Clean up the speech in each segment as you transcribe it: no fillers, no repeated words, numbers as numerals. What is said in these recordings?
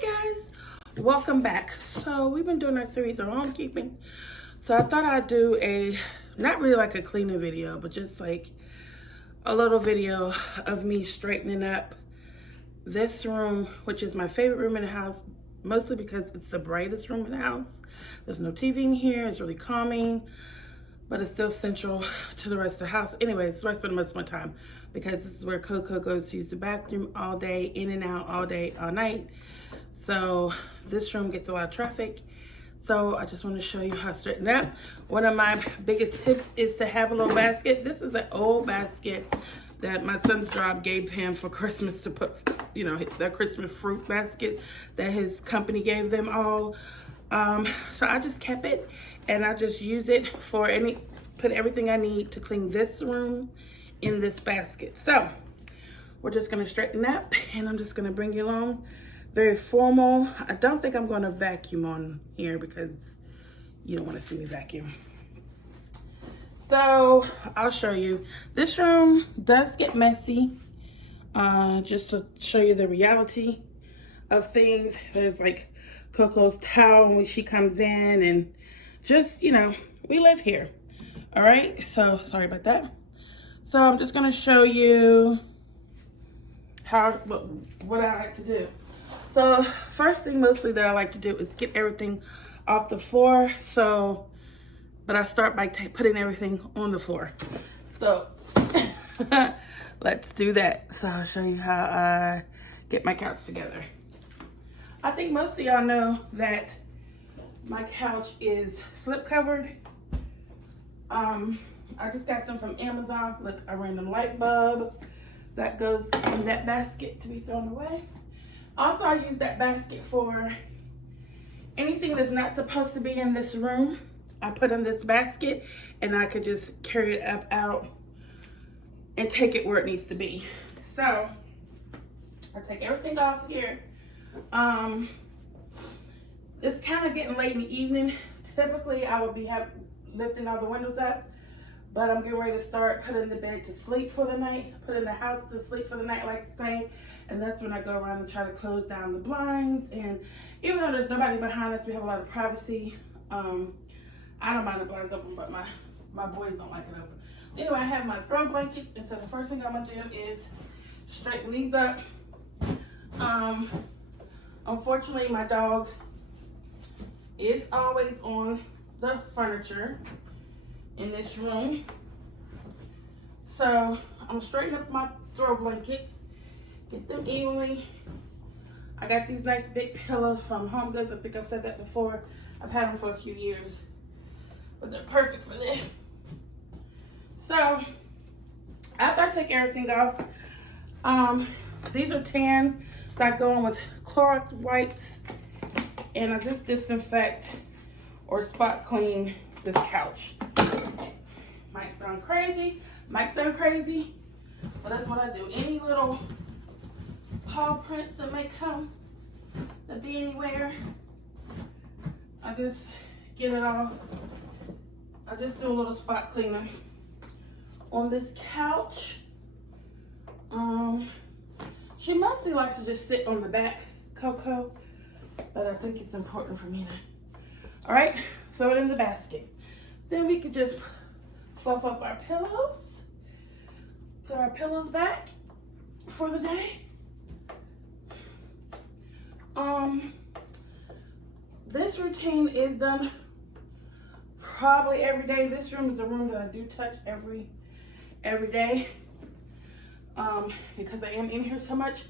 Hi guys, welcome back. So we've been doing our series on homekeeping. So I thought I'd do not really like a cleaning video, but just like a little video of me straightening up this room, which is my favorite room in the house, mostly because it's the brightest room in the house. There's no TV in here, it's really calming, but it's still central to the rest of the house. Anyways, it's where I spend most of my time because this is where Coco goes to use the bathroom all day, in and out all day, all night. So this room gets a lot of traffic. So I just want to show you how to straighten up. One of my biggest tips is to have a little basket. This is an old basket that my son's job gave him for Christmas to put, you know, their Christmas fruit basket that his company gave them all. So I just kept it and I just use it for put everything I need to clean this room in this basket. So we're just gonna straighten up and I'm just gonna bring you along. Very formal. I don't think I'm gonna vacuum on here because you don't wanna see me vacuum. So I'll show you. This room does get messy. Just to show you the reality of things. There's like Coco's towel when she comes in and just, you know, we live here. All right, so sorry about that. So I'm just gonna show you what I like to do. So first thing mostly that I like to do is get everything off the floor. But I start by putting everything on the floor. So let's do that. So I'll show you how I get my couch together. I think most of y'all know that my couch is slip covered. I just got them from Amazon. Look, a random light bulb that goes in that basket to be thrown away. Also, I use that basket for anything that's not supposed to be in this room. I put in this basket and I could just carry it out and take it where it needs to be. So I take everything off here. It's kind of getting late in the evening. Typically, I would be lifting all the windows up, but I'm getting ready to start putting the bed to sleep for the night, putting the house to sleep for the night, like I say. And that's when I go around and try to close down the blinds. And even though there's nobody behind us, we have a lot of privacy. I don't mind the blinds open, but my boys don't like it open. Anyway, I have my throw blankets, and so the first thing I'm gonna do is straighten these up. Unfortunately, my dog is always on the furniture in this room. So I'm straightening up my throw blankets, get them evenly. I got these nice big pillows from Home Goods. I think I've said that before. I've had them for a few years, but they're perfect for this. So after I take everything off, these are tan, so I go in with Clorox wipes and I just disinfect or spot clean this couch. Might sound crazy, but that's what I do. Any little paw prints that may come, that be anywhere, I just get it all. I just do a little spot cleaner on this couch. She mostly likes to just sit on the back, Coco, but I think it's important for me to. All right, throw it in the basket. Then we could just fluff up our pillows, put our pillows back for the day. This routine is done probably every day. This room is a room that I do touch every day because I am in here so much.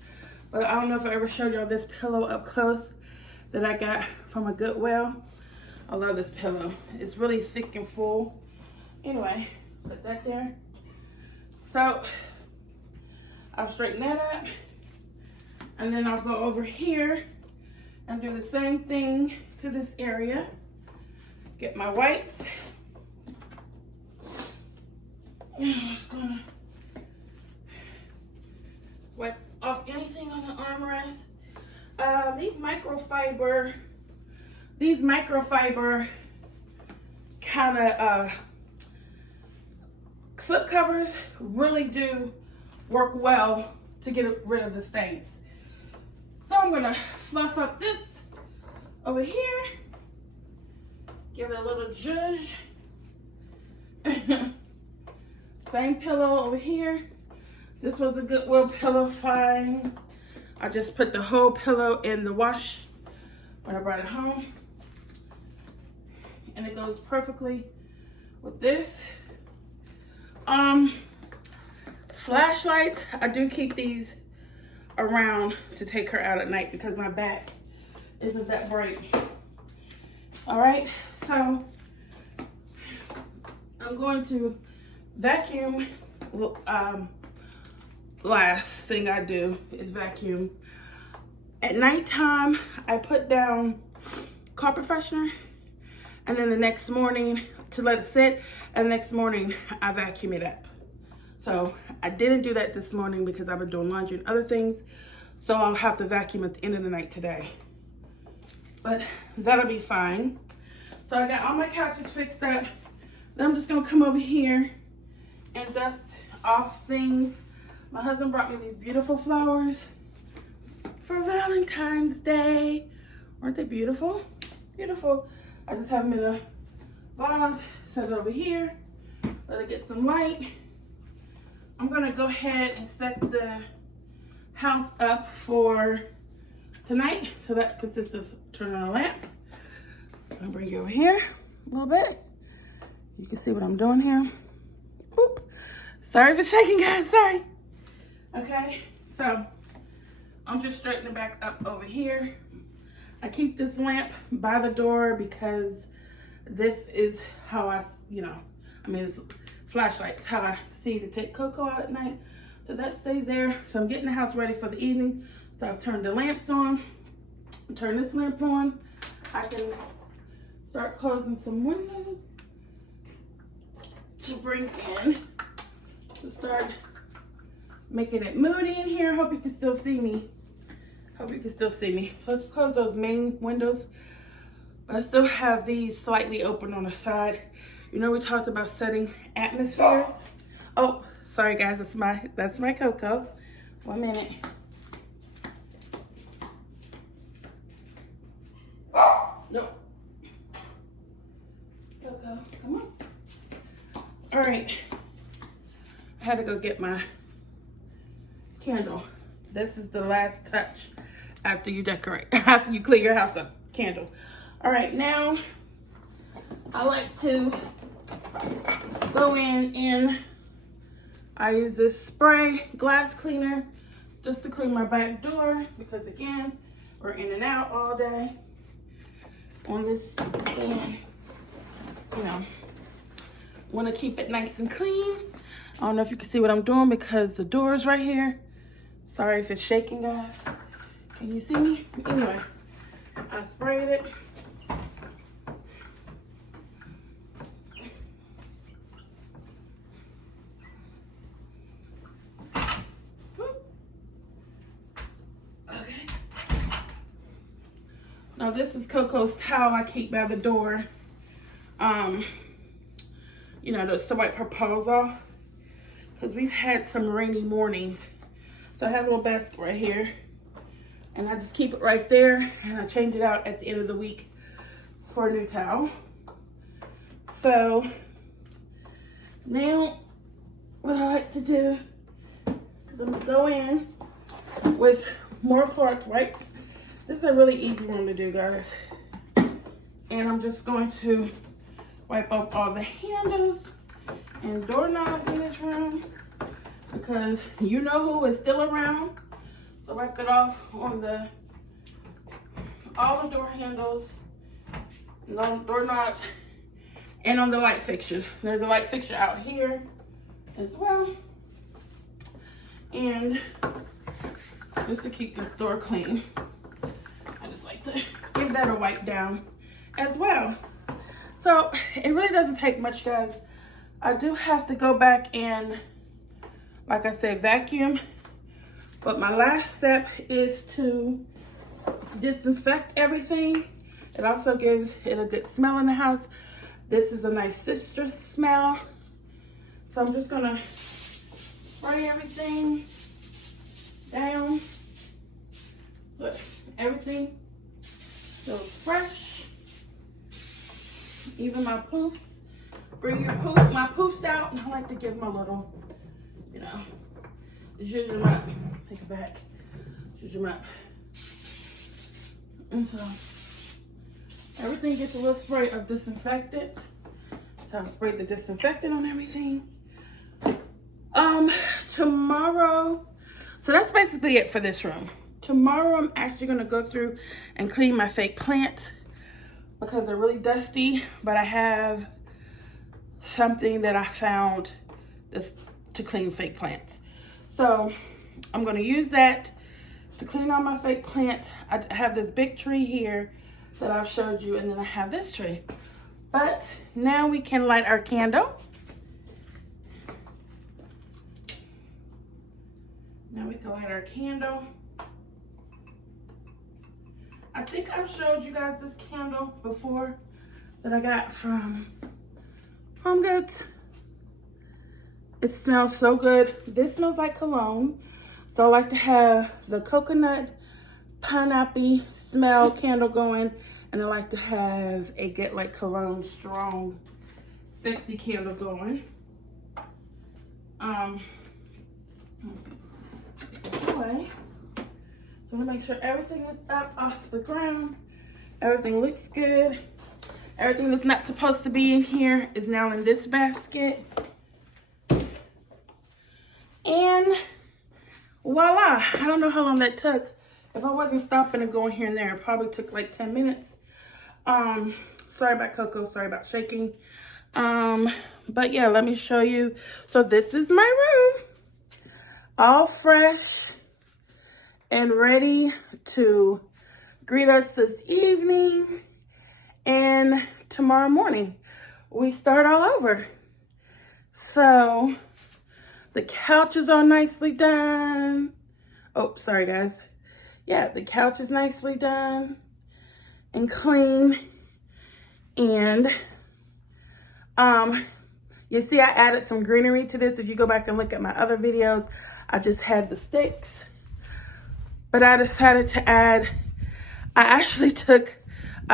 But I don't know if I ever showed y'all this pillow up close that I got from a Goodwill. I love this pillow. It's really thick and full. Anyway, put that there. So I'll straighten that up, and then I'll go over here and do the same thing to this area. Get my wipes. I'm just gonna wipe off anything on the armrest. These microfiber kind of slip covers really do work well to get rid of the stains. So I'm gonna fluff up this over here. Give it a little zhuzh. Same pillow over here. This was a Goodwill pillow find. I just put the whole pillow in the wash when I brought it home. And it goes perfectly with this. Flashlights, I do keep these around to take her out at night because my back isn't that bright. All right, so I'm going to vacuum. Last thing I do is vacuum. At nighttime, I put down carpet freshener, and then the next morning to let it sit, and the next morning I vacuum it up. So I didn't do that this morning because I've been doing laundry and other things. So I'll have to vacuum at the end of the night today. But that'll be fine. So I got all my couches fixed up. Then I'm just gonna come over here and dust off things. My husband brought me these beautiful flowers for Valentine's Day. Aren't they beautiful? Beautiful. I just have them in a vase, set it over here, let it get some light. I'm gonna go ahead and set the house up for tonight. So that consists of turning on a lamp. I'm gonna bring you over here a little bit. You can see what I'm doing here. Oop. Sorry for shaking, guys, sorry. Okay, so I'm just straightening back up over here. I keep this lamp by the door because this is how it's flashlights, how I see to take Coco out at night. So that stays there. So I'm getting the house ready for the evening. So I've turned the lamps on, turn this lamp on. I can start closing some windows to bring in, to start making it moody in here. Hope you can still see me. Hope you can still see me. Let's close those main windows. But I still have these slightly open on the side. You know, we talked about setting atmospheres. Oh, sorry guys, that's my Coco. 1 minute. No. Coco, come on. All right. I had to go get my candle. This is the last touch after you decorate, after you clean your house up. Candle. All right, now I like to go in and I use this spray glass cleaner just to clean my back door because again, we're in and out all day on this stand. You know, want to keep it nice and clean. I don't know if you can see what I'm doing because the door is right here. Sorry if it's shaking, guys. Can you see me? Anyway, I sprayed it. Okay. Now this is Coco's towel I keep by the door. You know, just to wipe her paws off. Because we've had some rainy mornings. So I have a little basket right here. And I just keep it right there. And I change it out at the end of the week for a new towel. So now what I like to do is I'm going to go in with more Clorox wipes. This is a really easy one to do, guys. And I'm just going to wipe off all the handles and doorknobs in this room because you know who is still around. So wipe it off on all the door handles, and all the doorknobs, and on the light fixtures. There's a light fixture out here as well. And just to keep this door clean, I just like to give that a wipe down as well. So it really doesn't take much, guys. I do have to go back and, like I said, vacuum. But my last step is to disinfect everything. It also gives it a good smell in the house. This is a nice citrus smell. So I'm just gonna spray everything down So everything feels fresh. Even my poofs. Bring your my poofs out. I like to give them a little, you know, zhuzh them up. Take it back. Zhuzh them up. And so everything gets a little spray of disinfectant. So I sprayed the disinfectant on everything. Tomorrow, so that's basically it for this room. Tomorrow I'm actually gonna go through and clean my fake plants because they're really dusty, but I have something that I found to clean fake plants. So I'm gonna use that to clean all my fake plants. I have this big tree here that I've showed you, and then I have this tree. But now we can light our candle. Now we can light our candle. I think I've showed you guys this candle before that I got from Home Goods. It smells so good. This smells like cologne. So I like to have the coconut pineapple smell candle going, and I like to have a Get Like Cologne strong sexy candle going. Anyway, so I'm gonna make sure everything is up off the ground. Everything looks good. Everything that's not supposed to be in here is now in this basket. And voila, I don't know how long that took. If I wasn't stopping and going here and there, it probably took like 10 minutes. Sorry about Coco, sorry about shaking. But yeah, let me show you. So this is my room. All fresh and ready to greet us this evening. And tomorrow morning, we start all over. So the couch is all nicely done. Oh, sorry guys. Yeah, the couch is nicely done and clean. And you see I added some greenery to this. If you go back and look at my other videos, I just had the sticks. But I decided to add, I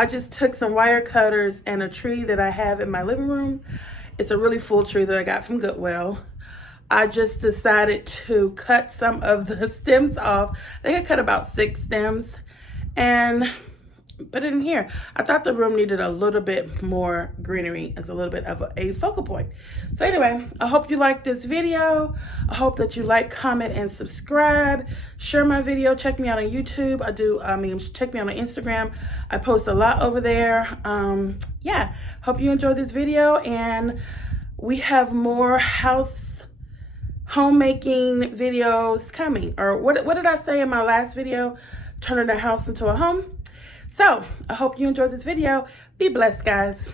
just took some wire cutters and a tree that I have in my living room. It's a really full tree that I got from Goodwill. I just decided to cut some of the stems off. I think I cut about 6 stems and put it in here. I thought the room needed a little bit more greenery as a little bit of a focal point. So anyway, I hope you liked this video. I hope that you like, comment, and subscribe. Share my video. Check me out on YouTube. Check me out on Instagram. I post a lot over there. Yeah, hope you enjoyed this video, and we have more homemaking videos coming. Or what did I say in my last video? Turning a house into a home. So I hope you enjoyed this video. Be blessed, guys.